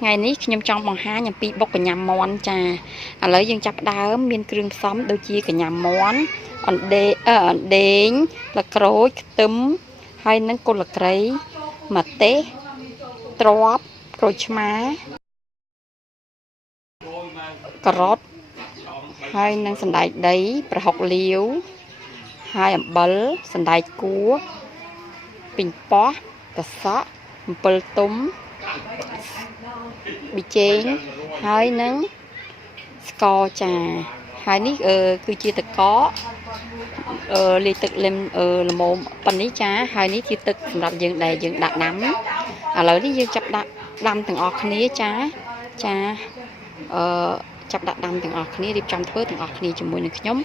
ថ្ងៃនេះខ្ញុំចង់បង្ហាញអំពីបុកកញ្ញាមាន់ចាឥឡូវយើងចាប់ដើមមានគ្រឿងផ្សំដូចជាកញ្ញាមាន់អណ្ដេងល្ក្រូចខ្ទឹមហើយនឹងគល់ស្លឹកគ្រៃម្ទេសត្រប់ក្រូចឆ្មាការ៉ុតហើយនឹងសណ្តែកដីប្រហុកលាវហើយអំបិលសណ្តែកគួរពីងប៉ោះកសក់អំពិលទុំប៊ីចេងហើយនឹងស្ករចាហើយនេះគឺជាទឹកកកលាយទឹកល្មមប៉ុណ្នេះចាហើយនេះជាទឹកសម្រាប់យើងដែលយើងដាក់ដាំឥឡូវនេះយើងចាប់ដាក់ដាំទាំងអស់គ្នាចាចាប់ដាក់ដាំទាំងអស់គ្នារៀបចំធ្វើទាំងអស់គ្នាជាមួយនឹងខ្ញុំ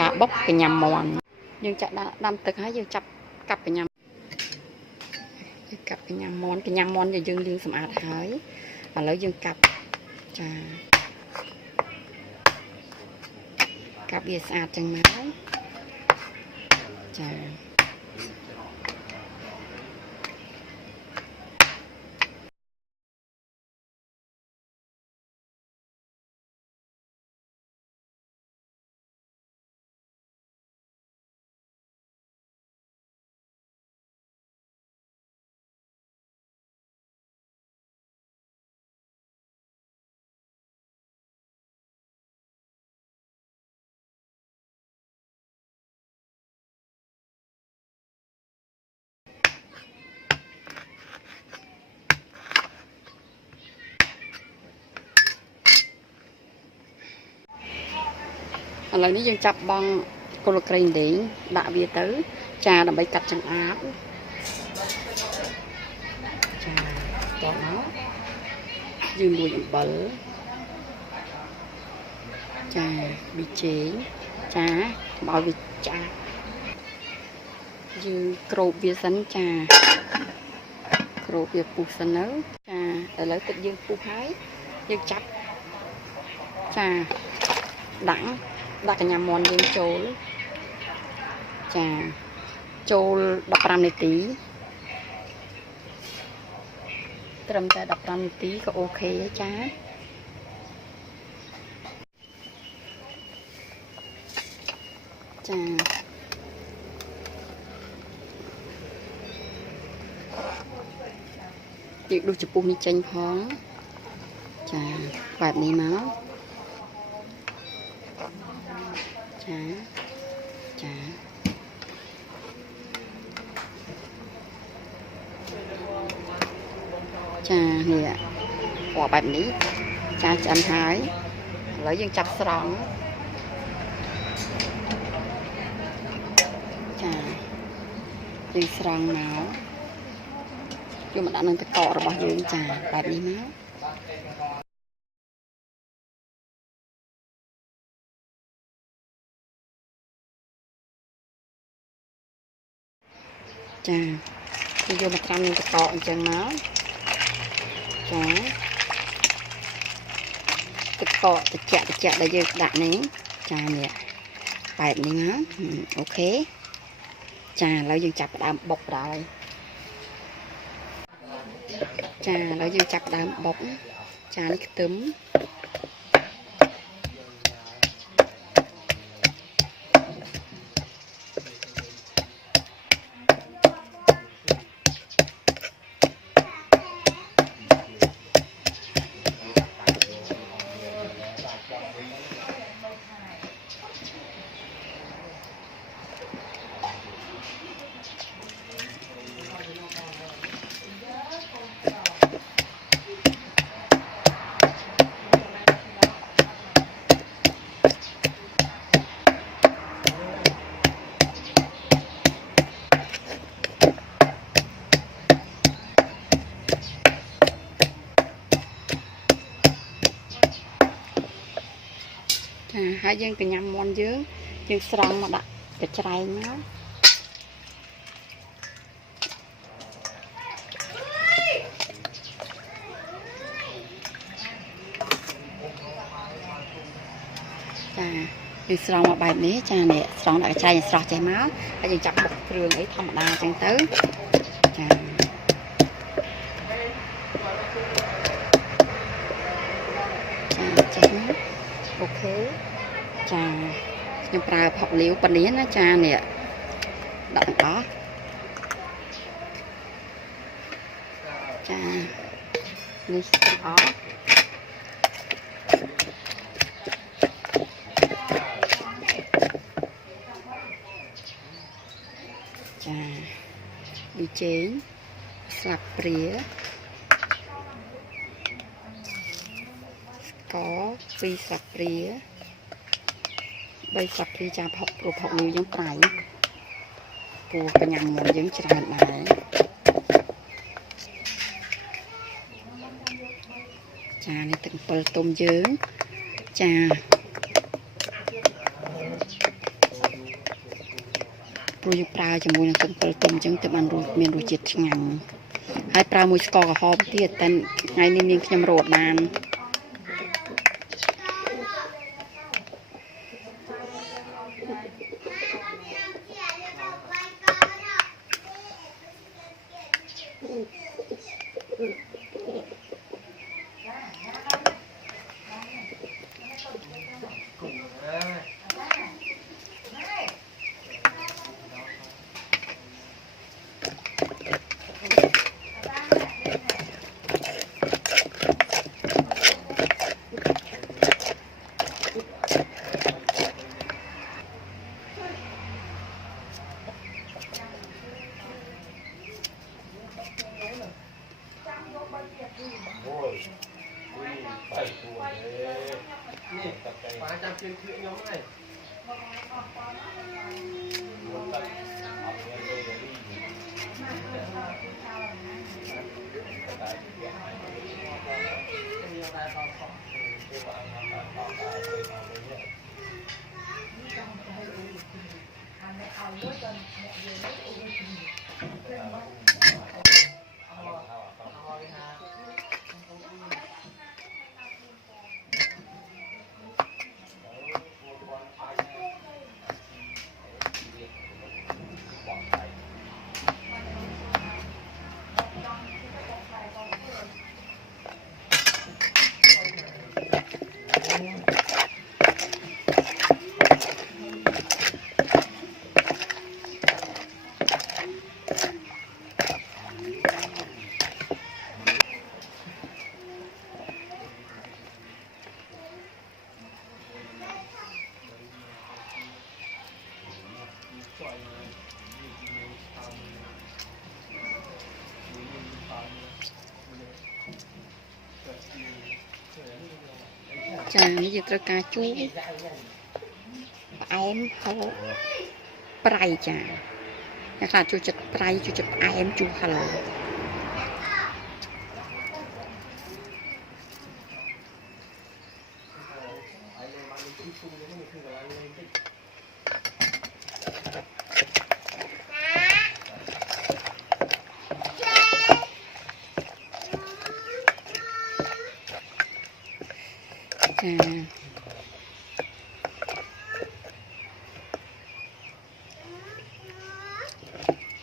ការបុកកញ្ញាមាន់យើងចាក់ដាក់ដាំទឹកហើយយើងចាប់កាប់កញ្ញាមាន់ដែលយើងលាងសម្អាតហើយឥឡូវយើងកាប់ចាកាប់វាស្អាតចឹងមកចាឥឡូវនេះយើងចាប់បង់គល់ក្រែងដេងដាក់វាទៅចាដើម្បីកាត់ចង្អាតចាតោះមកយើងលួចអំបិលចាប៊ីចេងចាមកឲ្យវាចាយើងក្រូបវាសិនចាក្រូបវាពុះសិនទៅចាឥឡូវទឹកយើងពុះហើយយើងចាប់ចាដាក់កញ្ញាមាន់យើងចូលចាចូល15នាទីត្រឹមតែ15នាទីក៏អូខេចាយើងដួសចំពោះនេះចេញផងចាបែបនេះមកចានេះពណ៌បែបនេះចាឆ្អិនហើយឥឡូវយើងចាប់ស្រង់ចាយើងស្រង់មកយកមកដាក់នឹងទឹកកករបស់យើងចាបែបនេះមកចាយើងយកមកត្រាំនឹងទឹកកកអញ្ចឹងមកចាទឹកកកត្រជាក់ដែលយើងដាក់នេះចានេះបែបនេះមកអូខេចាឥឡូវយើងចាប់ផ្ដើមបុកដល់ចាឥឡូវយើងចាប់ផ្ដើមបុកចានេះខ្ទឹមហើយយើងកញ្ញាមាន់យើងស្រង់មកដាក់កញ្ច្រែងមកចាយើងស្រង់មកបែបនេះចានេះស្រង់ដាក់កញ្ច្រែងស្រស់ចេះមកហើយយើងចាប់បុកគ្រឿងអីធម្មតាអញ្ចឹងទៅចា អូខេចាខ្ញុំប្រើផុកលាវប៉ានេះណាចានេះដាក់ទាំងអស់ចានេះទាំងអស់ចាប៊ីចេងស្លាបព្រាស្ករ2ស្លាបព្រា3ស្លាបព្រាចាផុកព្រោះផុកលាវយើងប្រៃពូកញ្ញាមុនយើងច្រើនដែរចានេះទឹកអំពិលទុំយើងចាព្រោះយើងប្រើជាមួយនឹងទឹកអំពិលទុំអញ្ចឹងទៅបានមានរសជាតិឆ្ងាញ់ហើយប្រើមួយស្ករក្រហមទៀតតែថ្ងៃនេះនាងខ្ញុំរត់បានbà chăm chuyên chuyện nhóm nàyចានេះយើងត្រូវការជូរផ្អែមហឹរប្រៃចាអ្នកខ្លះចូលចិត្តប្រៃចូលចិត្តផ្អែមជូរហឹរ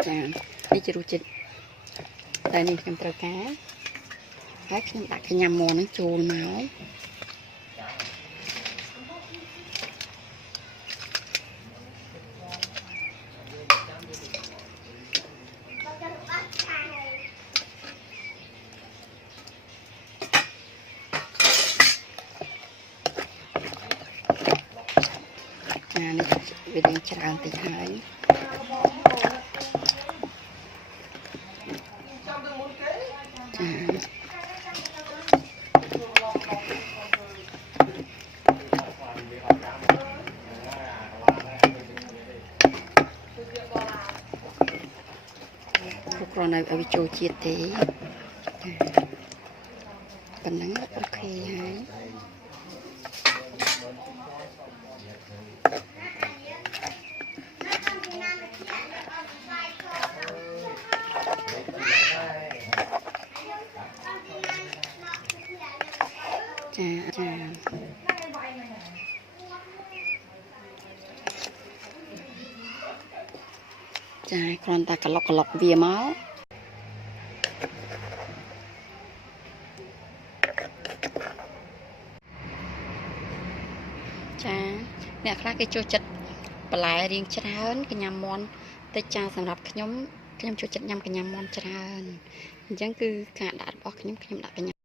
ចានេះជារសជាតិតែនេះខ្ញុំត្រូវការហើយខ្ញុំដាក់កញ្ញាមនឹងចូលមកចានេះវានឹងច្រើនតិចហើយគ្រាន់តែឲ្យវាចូលជាតិទេប៉ុណ្ណឹងអូខេហើយចាចាចាគ្រាន់តែក្លុកវាមក ចាអ្នកខ្លះគេចូលចិត្តបន្លែរៀងច្រើនកញ្ញាមន់តែចាសម្រាប់ខ្ញុំចូលចិត្តញ៉ាំកញ្ញាមន់ច្រើនអញ្ចឹងគឺការដាក់របស់ខ្ញុំដាក់កញ្ញា